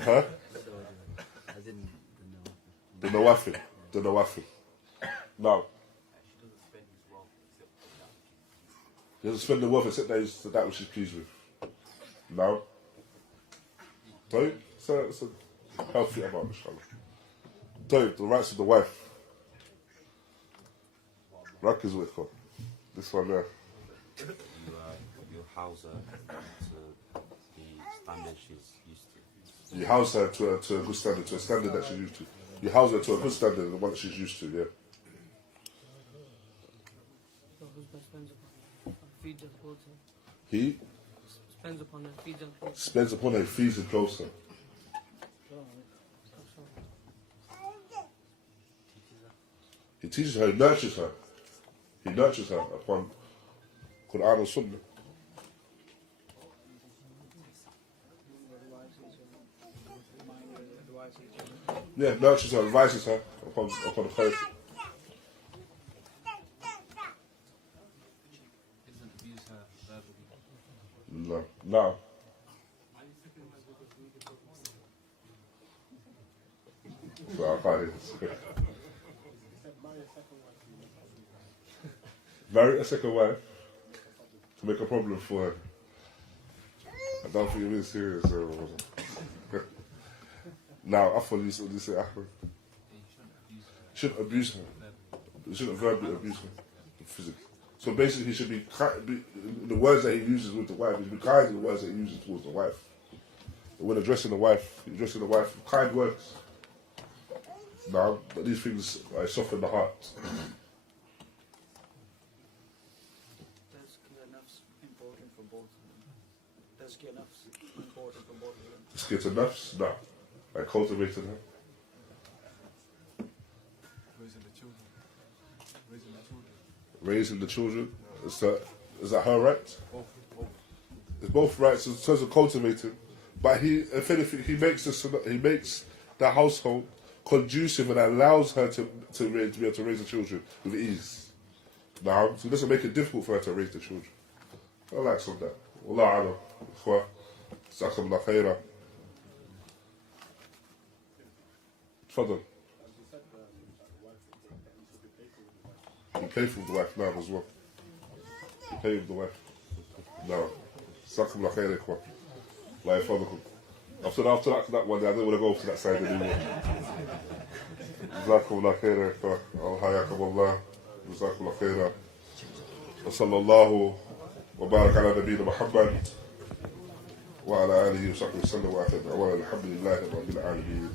Huh? The nawafil. Now, he doesn't spend the wealth except that which he's pleased with. Now, so it's a healthy amount, inshallah. The rights of the wife. Rack is with her. This one there. You house her to the standard she's used to. You house her to a good standard, to a standard that she's used to. You house her to a good standard, the one that she's used to, yeah. The husband spends upon her, feeds and clothes her. He Spends upon her, feeds and clothes her. spends upon her, feeds and clothes her. He teaches her, he nurtures her. He nurtures her upon Quran and Sunnah. Yeah, nurtures her, advises her upon the faith. No. So I can't hear this. Marry a second wife to make a problem for her. I don't think you're being serious. Now, I thought you say Ahmed. You shouldn't abuse her. You shouldn't verbally abuse her physically. So basically, he should be the words that he uses with the wife. He should be kind in the words that he uses towards the wife. And when addressing the wife, with kind words. Now, but these things soften the heart. Important for both of them. Tazkiyah nafs important for both of them. Tazkiyah nafs? No. I cultivated her. Raising the children. Is that her right? It's both rights in terms of cultivating. But if anything, he makes the household conducive and allows her to be able to raise the children with ease. Now, so it doesn't make it difficult for her to raise the children. I like some of that. Wallah alam. Ikhwa. Jazakumullah khaira. Tfadal. Be playful with the wife now as well. Be playful with the wife. No. Jazakum Allah khair, ikhwan. Allah yafadakum. After that one, I don't want to go over to that side anymore. Jazakum Allah khair, ikhwan. Al-hayakum Allah. Jazakum Allah khair. وصلى الله وبارك على نبينا محمد وعلى آله وصحبه وسلم وآخر دعوانا الحمد لله رب العالمين.